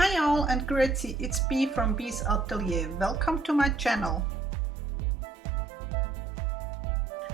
Hi all and grazie, it's B from B's Atelier. Welcome to my channel.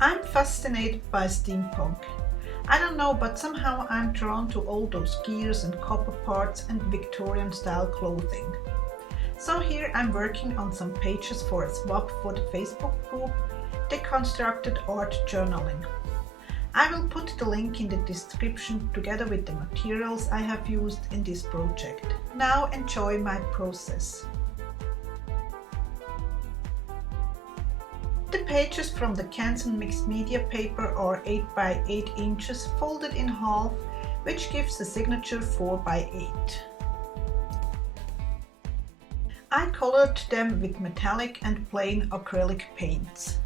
I'm fascinated by steampunk. I don't know, but somehow I'm drawn to all those gears and copper parts and Victorian style clothing. So here I'm working on some pages for a swap for the Facebook group Deconstructed Art Journaling. I will put the link in the description together with the materials I have used in this project. Now enjoy my process. The pages from the Canson Mixed Media paper are 8 by 8 inches folded in half, which gives the signature 4 by 8. I colored them with metallic and plain acrylic paints.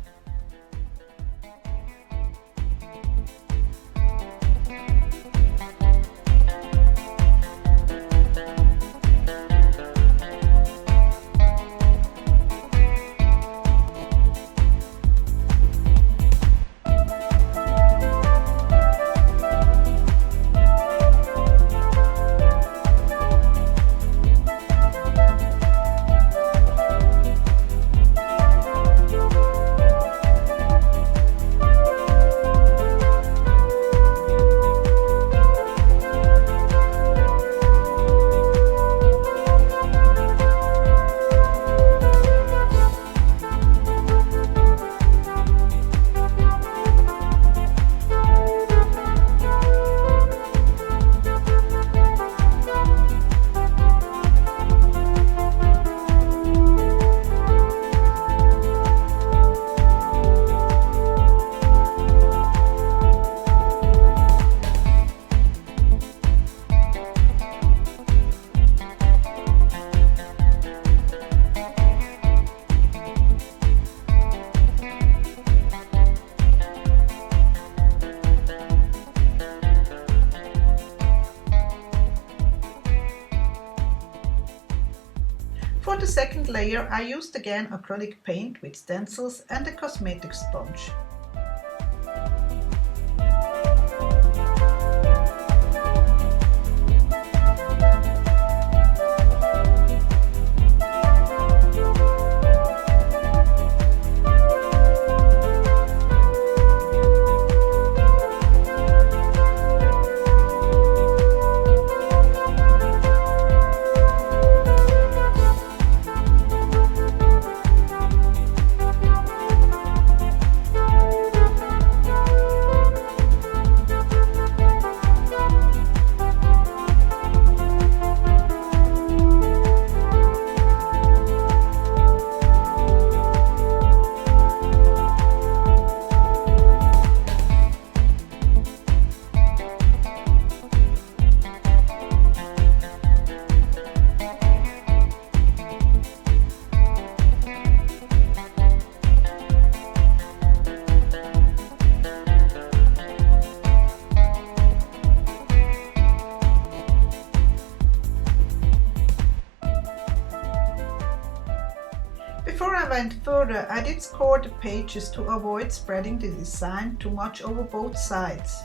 For the second layer, I used again acrylic paint with stencils and a cosmetic sponge. Before I went further, I did score the pages to avoid spreading the design too much over both sides.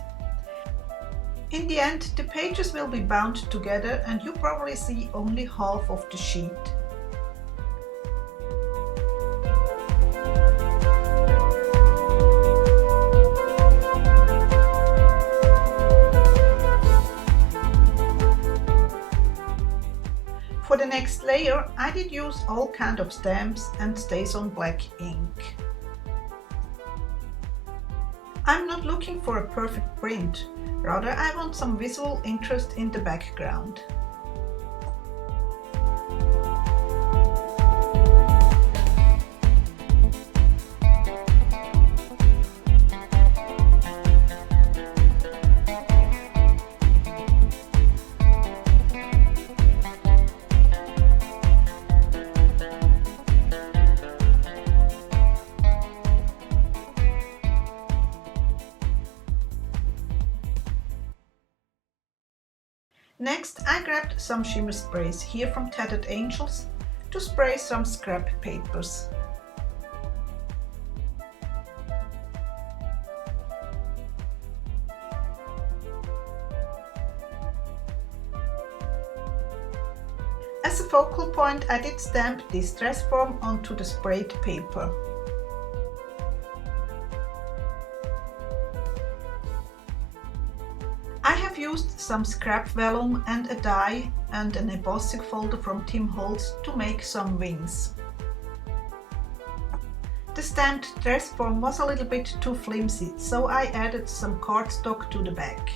In the end, the pages will be bound together and you probably see only half of the sheet. For the next layer, I did use all kind of stamps and Stazon black ink. I'm not looking for a perfect print, rather I want some visual interest in the background. Next, I grabbed some shimmer sprays here from Tattered Angels to spray some scrap papers. As a focal point, I did stamp this dress form onto the sprayed paper. I have used some scrap vellum and a die and an embossing folder from Tim Holtz to make some wings. The stamped dress form was a little bit too flimsy, so I added some cardstock to the back.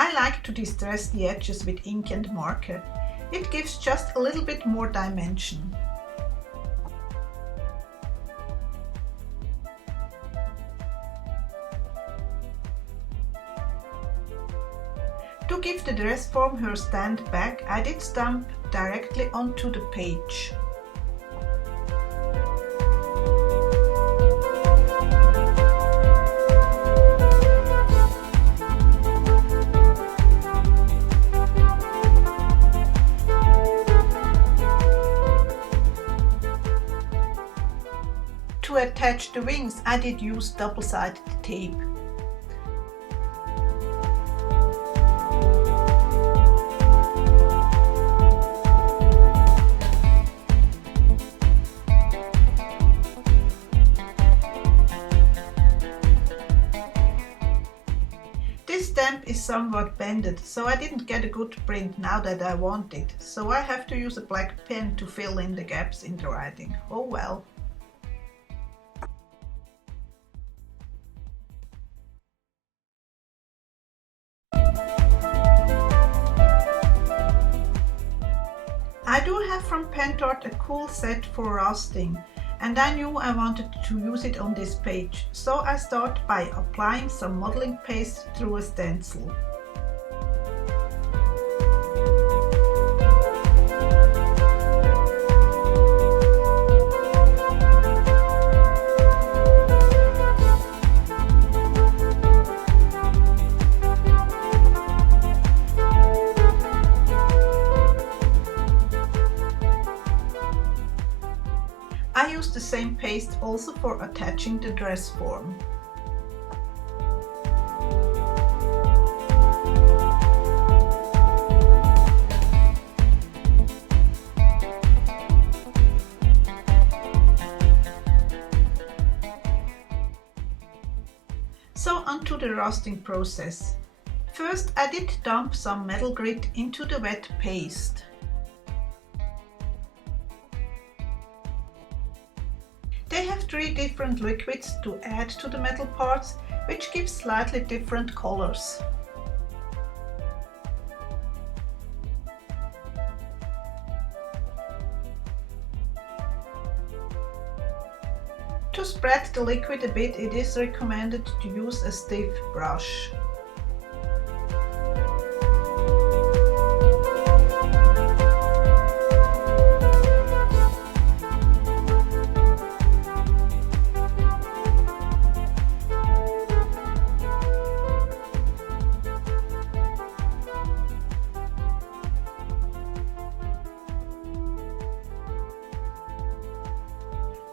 I like to distress the edges with ink and marker. It gives just a little bit more dimension. To give the dress form her stand back, I did stamp directly onto the page. To attach the wings, I did use double-sided tape. This stamp is somewhat bended, so I didn't get a good print now that I want it, so I have to use a black pen to fill in the gaps in the writing. Oh well. I do have from Pentart a cool set for rusting, and I knew I wanted to use it on this page, so I start by applying some modeling paste through a stencil. I used the same paste also for attaching the dress form. So onto the rusting process. First I did dump some metal grit into the wet paste. They have 3 different liquids to add to the metal parts, which gives slightly different colors. To spread the liquid a bit, it is recommended to use a stiff brush.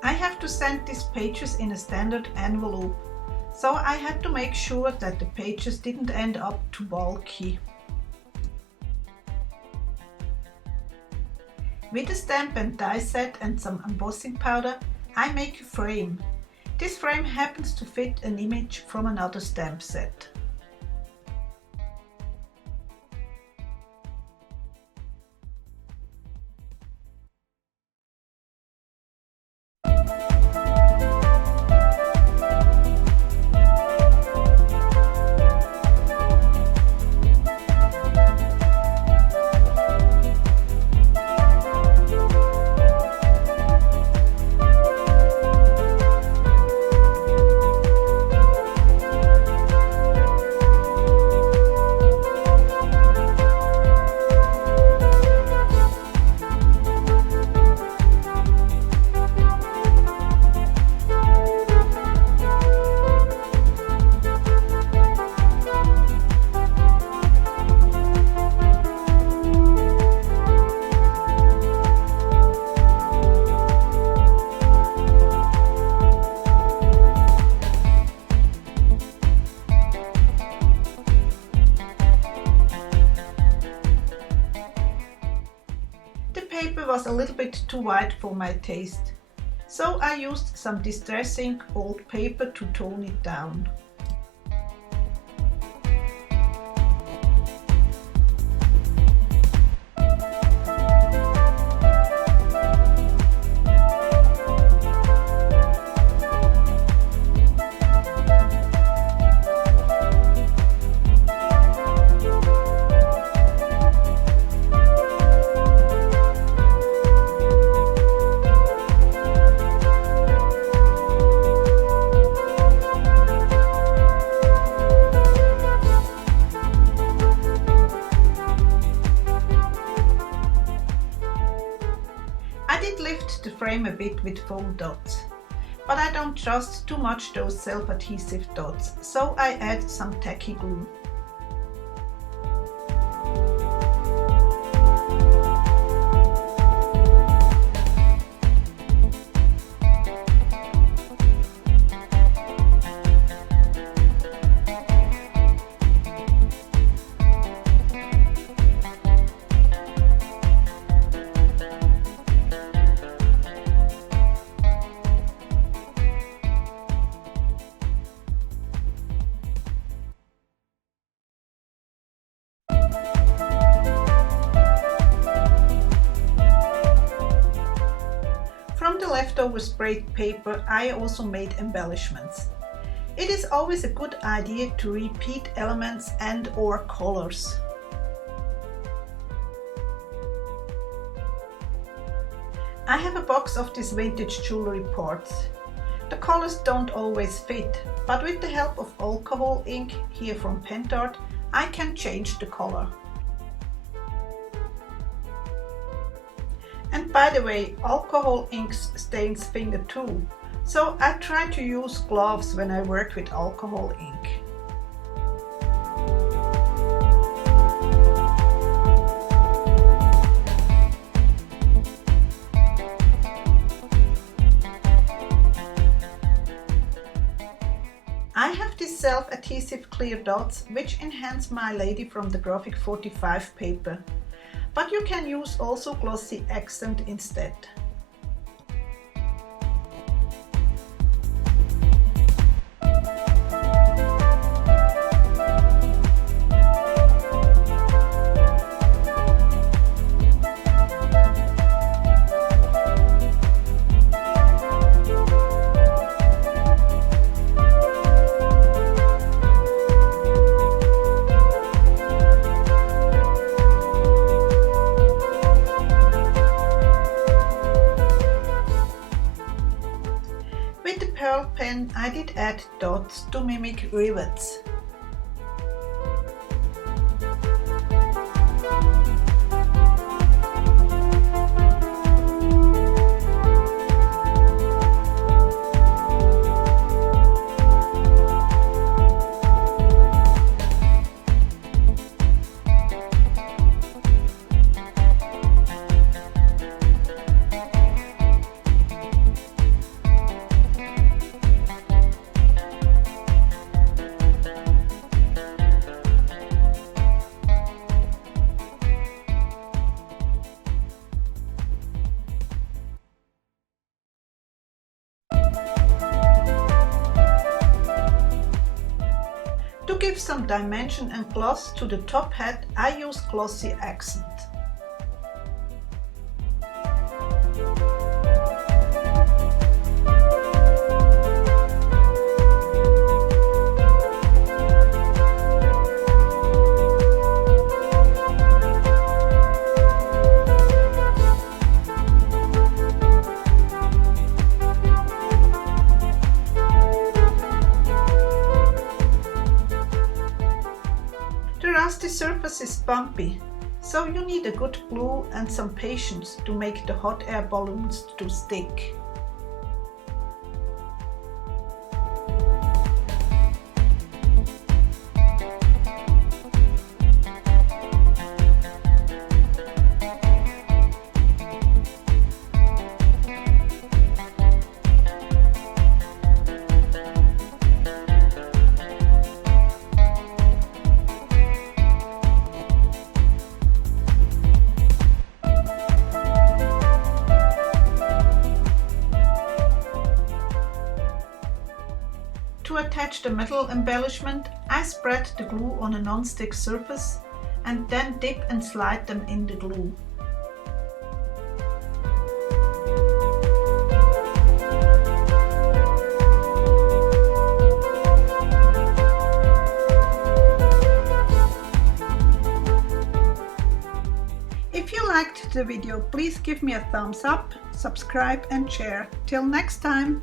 I have to send these pages in a standard envelope, so I had to make sure that the pages didn't end up too bulky. With a stamp and die set and some embossing powder, I make a frame. This frame happens to fit an image from another stamp set. was a little bit too white for my taste. So I used some Distress Ink old paper to tone it down. I did lift the frame a bit with foam dots, but I don't trust too much those self-adhesive dots, so I add some tacky glue. From the leftover sprayed paper, I also made embellishments. It is always a good idea to repeat elements and/or colors. I have a box of these vintage jewelry parts. The colors don't always fit, but with the help of alcohol ink here from Pentart, I can change the color. And by the way, alcohol ink stains finger too, so I try to use gloves when I work with alcohol ink. I have these self-adhesive clear dots which enhance my lady from the Graphic 45 paper. But you can use also glossy accent instead. With the pearl pen I did add dots to mimic rivets. To give some dimension and gloss to the top hat, I use glossy accent. The rusty surface is bumpy, so you need a good glue and some patience to make the hot air balloons to stick. attach the metal embellishment, I spread the glue on a non-stick surface and then dip and slide them in the glue. If you liked the video, please give me a thumbs up, subscribe and share. Till next time!